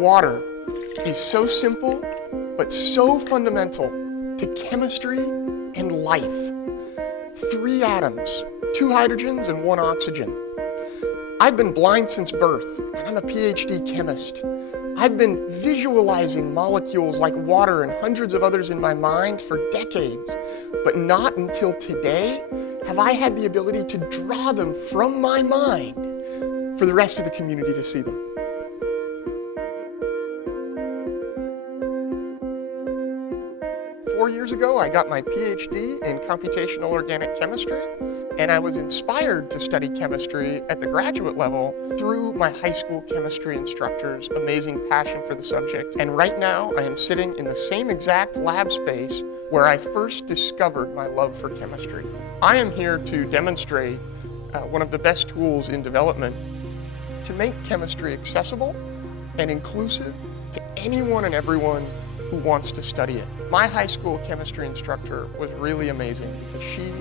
Water is so simple, but so fundamental to chemistry and life. 3 atoms, 2 hydrogens and 1 oxygen. I've been blind since birth, and I'm a PhD chemist. I've been visualizing molecules like water and hundreds of others in my mind for decades, but not until today have I had the ability to draw them from my mind for the rest of the community to see them. Four years ago, I got my PhD in computational organic chemistry, and I was inspired to study chemistry at the graduate level through my high school chemistry instructor's amazing passion for the subject. And right now, I am sitting in the same exact lab space where I first discovered my love for chemistry. I am here to demonstrate one of the best tools in development to make chemistry accessible and inclusive to anyone and everyone who wants to study it. My high school chemistry instructor was really amazing because she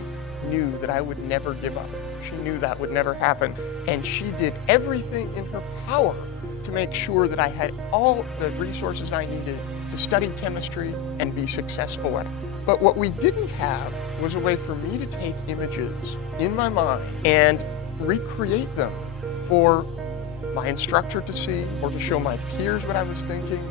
knew that I would never give up. She knew that would never happen. And she did everything in her power to make sure that I had all the resources I needed to study chemistry and be successful at it. But what we didn't have was a way for me to take images in my mind and recreate them for my instructor to see or to show my peers what I was thinking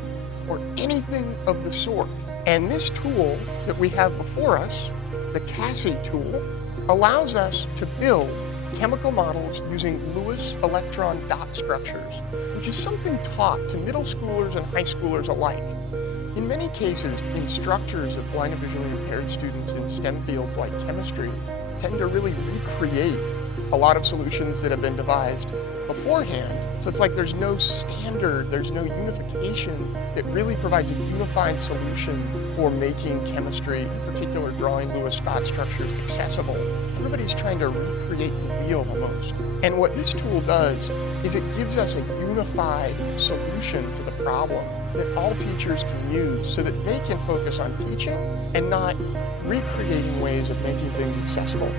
or anything of the sort. And this tool that we have before us, the CASI tool, allows us to build chemical models using Lewis electron dot structures, which is something taught to middle schoolers and high schoolers alike. In many cases, instructors of blind and visually impaired students in STEM fields like chemistry tend to really recreate a lot of solutions that have been devised beforehand. So it's like there's no standard, there's no unification that really provides a unified solution for making chemistry, in particular drawing Lewis dot structures, accessible. Everybody's trying to recreate the wheel almost. And what this tool does is it gives us a unified solution to the problem that all teachers can use so that they can focus on teaching and not recreating ways of making things accessible.